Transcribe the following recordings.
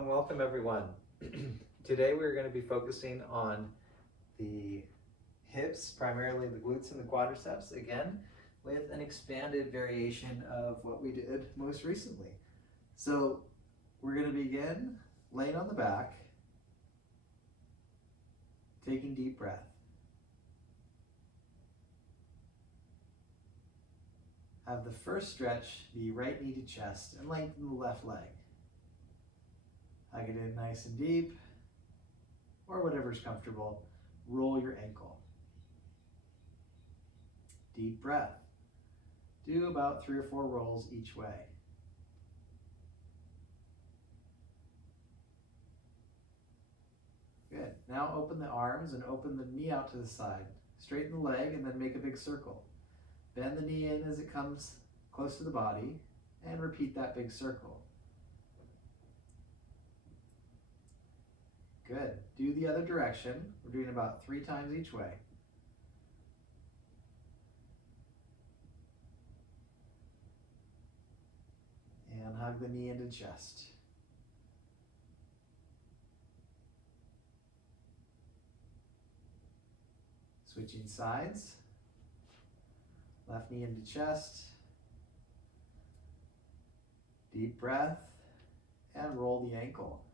and welcome everyone. Today we're going to be focusing on the hips, primarily the glutes and the quadriceps, again with an expanded variation of what we did most recently. So we're going to begin laying on the back, taking deep breath. Have the first stretch be right knee to chest and lengthen the left leg. Hug it in nice and deep, or whatever's comfortable. Roll your ankle. Deep breath. Do about 3 or 4 rolls each way. Good. Now open the arms and open the knee out to the side. Straighten the leg and then make a big circle. Bend the knee in as it comes close to the body and repeat that big circle. Good. Do the other direction. We're doing about 3 times each way. And hug the knee into chest. Switching sides. Left knee into chest. Deep breath. And roll the ankle.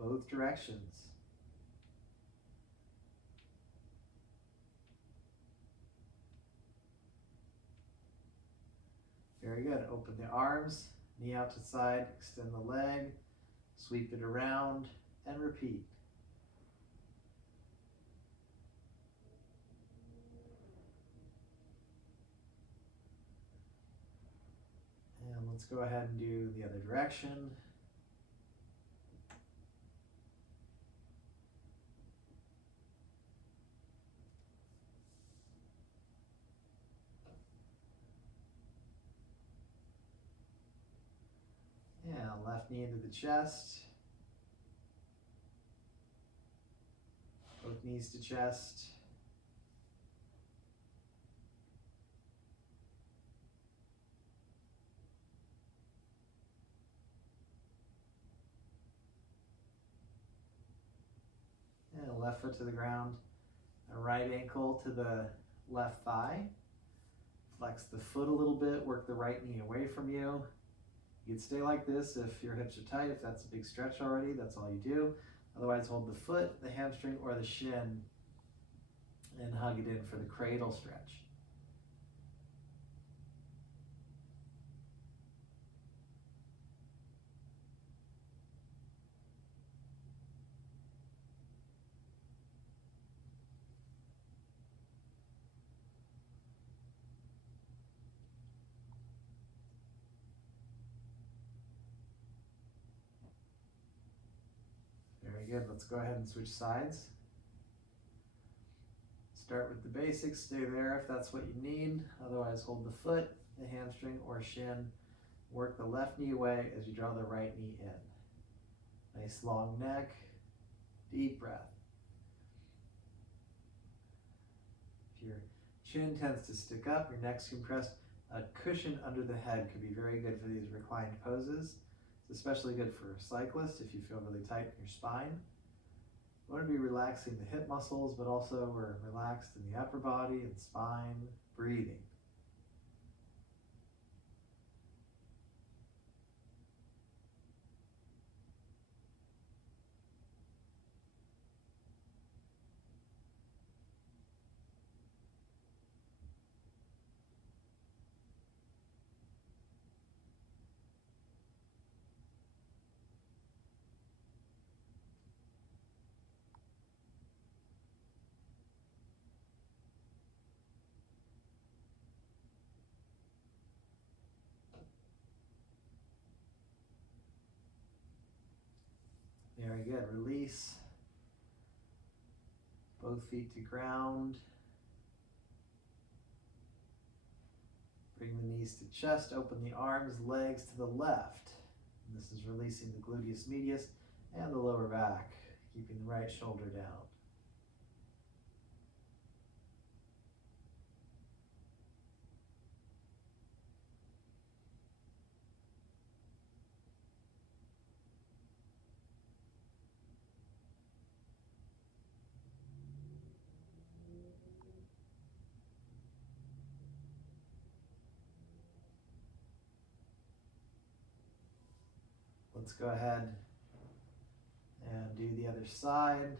Both directions. Very good. Open the arms, knee out to the side, extend the leg, sweep it around, and repeat. And let's go ahead and do the other direction. Yeah, left knee into the chest. Both knees to chest. And left foot to the ground. A right ankle to the left thigh. Flex the foot a little bit, work the right knee away from you. You can stay like this if your hips are tight. If that's a big stretch already, that's all you do. Otherwise, hold the foot, the hamstring, or the shin and hug it in for the cradle stretch. Very good. Let's go ahead and switch sides. Start with the basics. Stay there if that's what you need. Otherwise, hold the foot, the hamstring, or shin. Work the left knee away as you draw the right knee in. Nice long neck. Deep breath. If your chin tends to stick up, your neck's compressed, a cushion under the head could be very good for these reclined poses. It's especially good for cyclists if you feel really tight in your spine. You want to be relaxing the hip muscles, but also we're relaxed in the upper body and spine, breathing. Very good. Release. Both feet to ground. Bring the knees to chest. Open the arms, legs to the left. And this is releasing the gluteus medius and the lower back, keeping the right shoulder down. Let's go ahead and do the other side.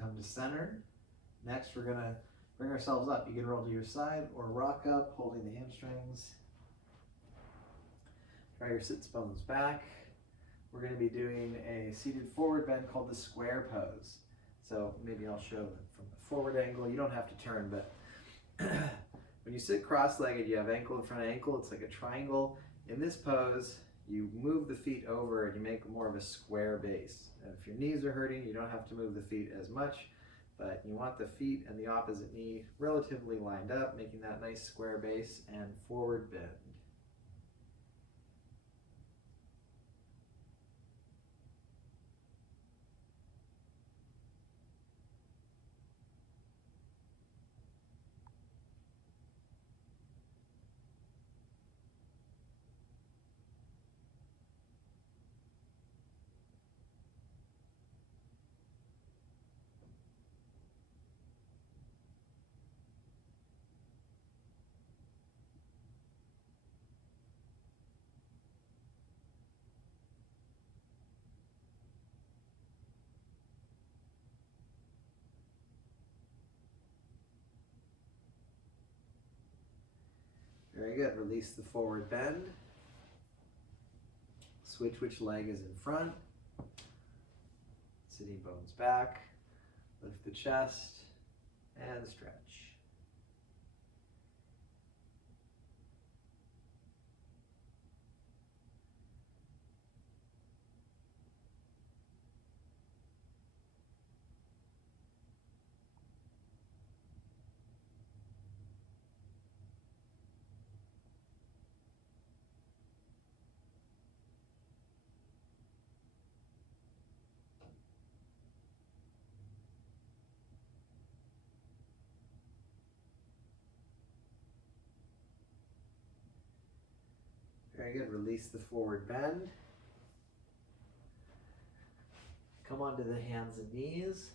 Come to center. Next, we're gonna bring ourselves up. You can roll to your side or rock up, holding the hamstrings. Try your sits bones back. We're gonna be doing a seated forward bend called the square pose. So maybe I'll show from the forward angle. You don't have to turn, but when you sit cross-legged, you have ankle in front of ankle. It's like a triangle. In this pose, you move the feet over and you make more of a square base. And if your knees are hurting, you don't have to move the feet as much, but you want the feet and the opposite knee relatively lined up, making that nice square base and forward bend. Very good. Release the forward bend. Switch which leg is in front. Sitting bones back. Lift the chest and stretch. Very good. Release the forward bend. Come onto the hands and knees.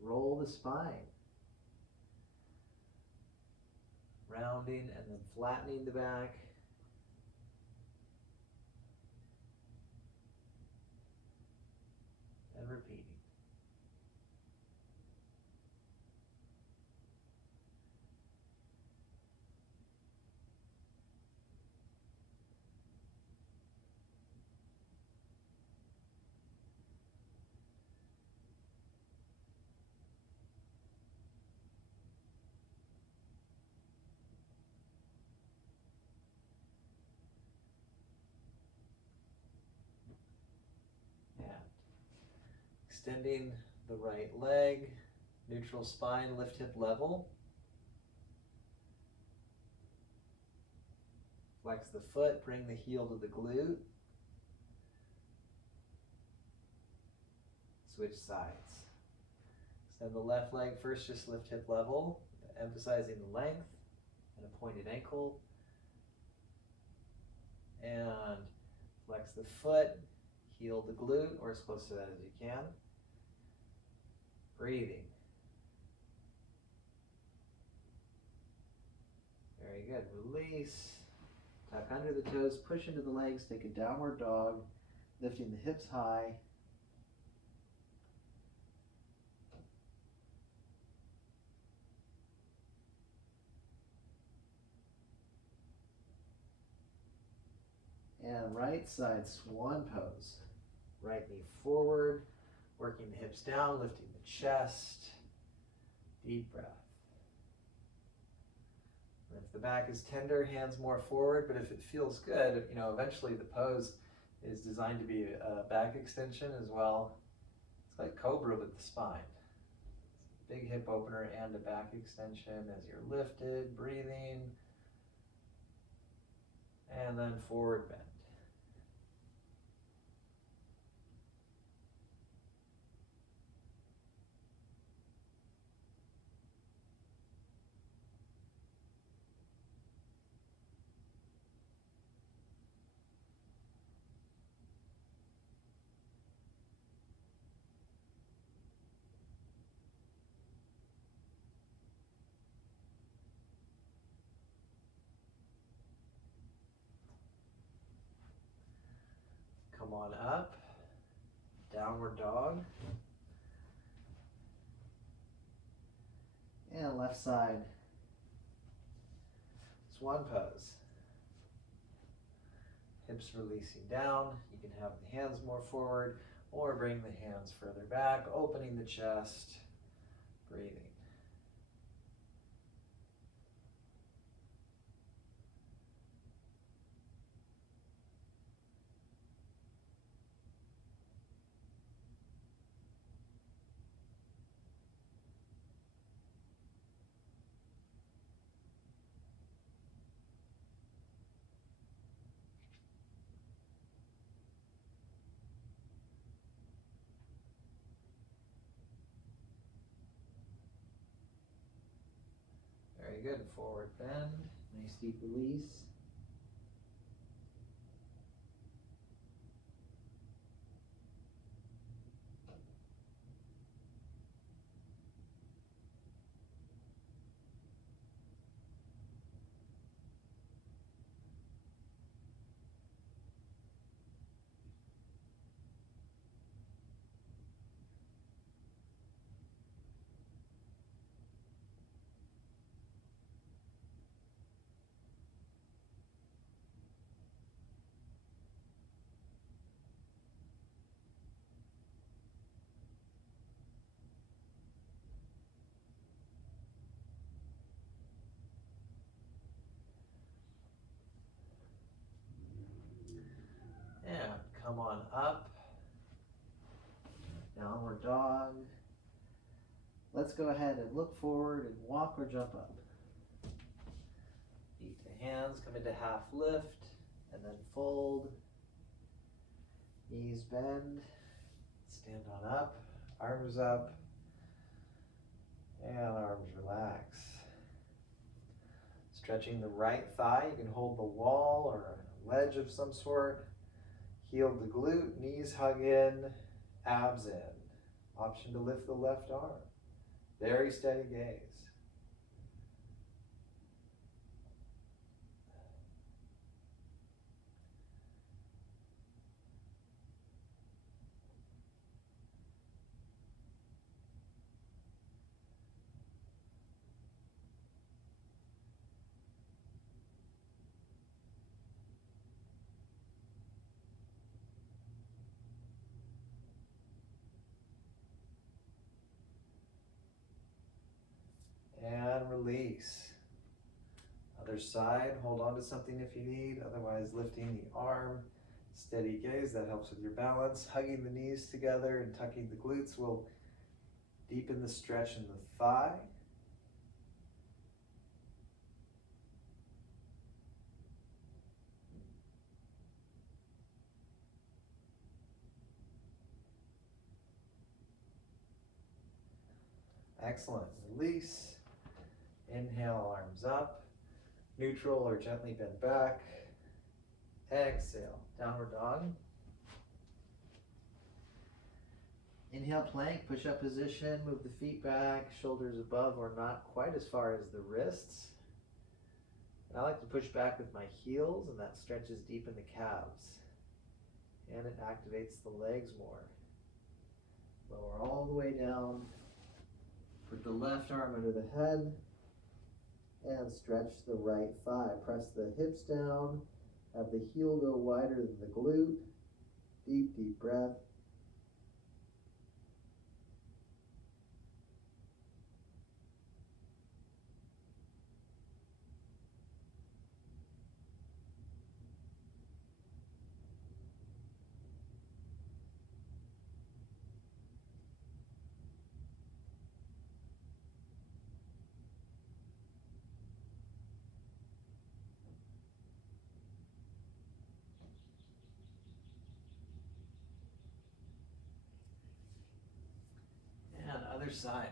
Roll the spine. Rounding and then flattening the back. And repeating. Extending the right leg, neutral spine, lift hip level. Flex the foot, bring the heel to the glute. Switch sides. Extend the left leg first, just lift hip level, emphasizing the length and a pointed ankle. And flex the foot, heel the glute, or as close to that as you can. Breathing. Very good. Release. Tuck under the toes, push into the legs, take a downward dog, lifting the hips high. And right side swan pose. Right knee forward, working the hips down, lifting the chest. Deep breath. And if the back is tender, hands more forward, but if it feels good, eventually the pose is designed to be a back extension as well. It's like cobra with the spine. Big hip opener and a back extension as you're lifted, breathing, and then forward bend. Come on up, downward dog. And left side, swan pose. Hips releasing down. You can have the hands more forward or bring the hands further back, opening the chest, breathing. Very good. Forward bend. Nice deep release. And come on up, downward dog. Let's go ahead and look forward and walk or jump up. Feet to hands, come into half lift, and then fold. Knees bend, stand on up, arms up, and arms relax. Stretching the right thigh, you can hold the wall or a ledge of some sort. Heel to glute, knees hug in, abs in. Option to lift the left arm. Very steady gaze. And release. Other side, hold on to something if you need, otherwise lifting the arm. Steady gaze, that helps with your balance. Hugging the knees together and tucking the glutes will deepen the stretch in the thigh. Excellent. Release. Inhale, arms up. Neutral or gently bend back. Exhale, downward dog. Inhale, plank, push-up position, move the feet back, shoulders above or not quite as far as the wrists. And I like to push back with my heels, and that stretches deep in the calves. And it activates the legs more. Lower all the way down. Put the left arm under the head. And stretch the right thigh. Press the hips down. Have the heel go wider than the glute. Deep, deep breath. Other side.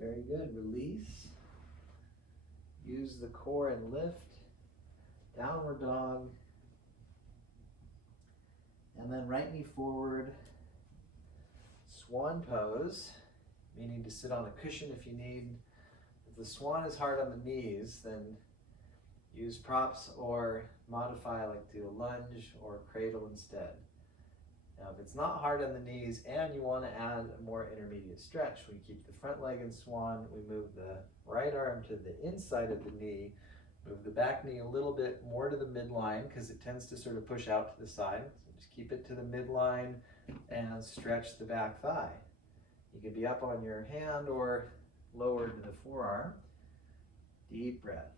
Very good. Release. Use the core and lift. Downward dog. And then right knee forward. Swan pose, meaning to sit on a cushion if you need. If the swan is hard on the knees, then use props or modify, like do a lunge or cradle instead. Now, if it's not hard on the knees and you want to add a more intermediate stretch, we keep the front leg in swan. We move the right arm to the inside of the knee, move the back knee a little bit more to the midline because it tends to sort of push out to the side. So just keep it to the midline and stretch the back thigh. You can be up on your hand or lower to the forearm. Deep breath.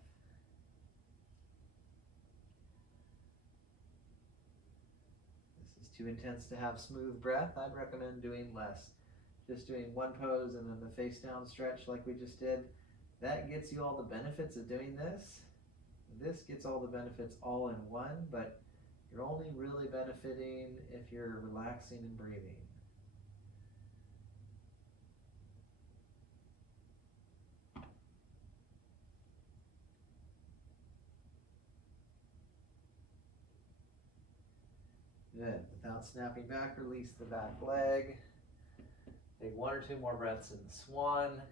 This is too intense to have smooth breath. I'd recommend doing less. Just doing one pose and then the face down stretch like we just did. That gets you all the benefits of doing this. This gets all the benefits all in one, but you're only really benefiting if you're relaxing and breathing. Good. Without snapping back, release the back leg. Take 1 or 2 more breaths in the swan.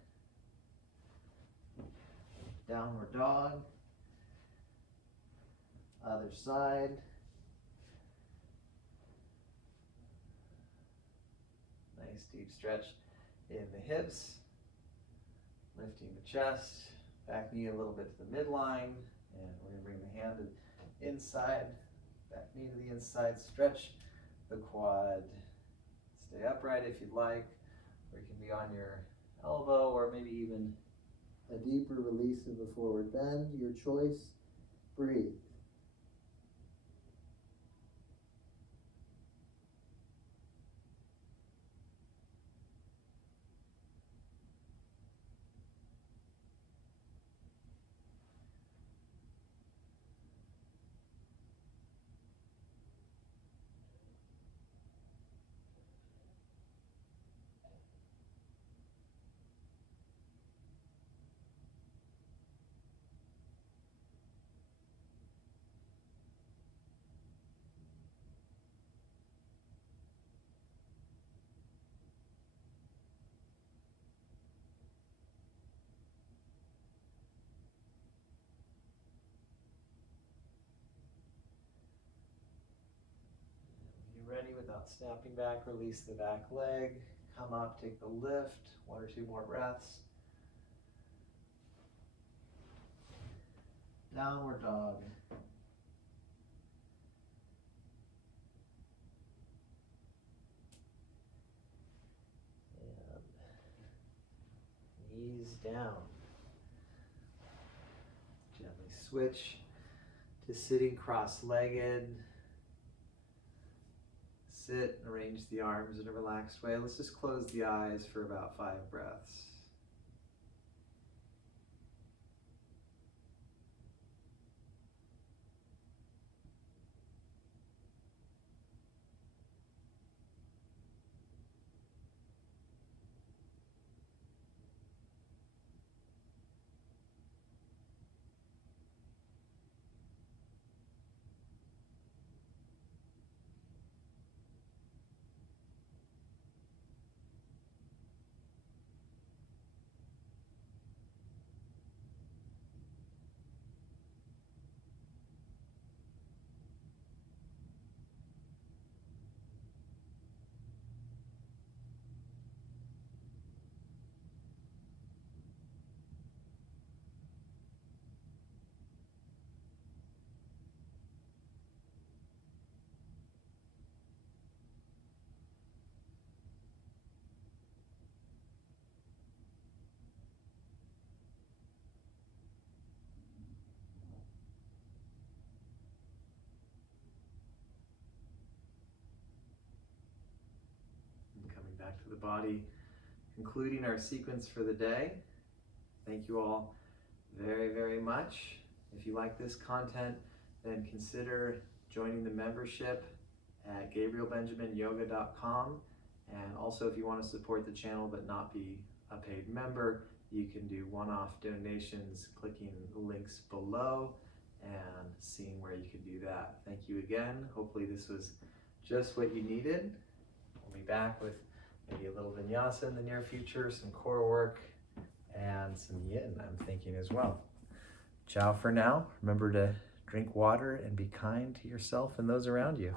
Downward dog. Other side. Nice deep stretch in the hips. Lifting the chest. Back knee a little bit to the midline. And we're going to bring the hand inside. Back knee to the inside. Stretch the quad. Stay upright if you'd like. Or you can be on your elbow or maybe even a deeper release of the forward bend. Your choice. Breathe. Ready without snapping back, release the back leg, come up, take the lift, 1 or 2 more breaths. Downward dog. And knees down. Gently switch to sitting cross-legged. Sit, arrange the arms in a relaxed way. Let's just close the eyes for about 5 breaths. back to the body, concluding our sequence for the day. Thank you all very, very much. If you like this content, then consider joining the membership at gabrielbenjaminyoga.com. And also, if you want to support the channel but not be a paid member, you can do one-off donations clicking the links below and seeing where you can do that. Thank you again. Hopefully this was just what you needed. We'll be back with maybe a little vinyasa in the near future, some core work, and some yin, I'm thinking as well. Ciao for now. Remember to drink water and be kind to yourself and those around you.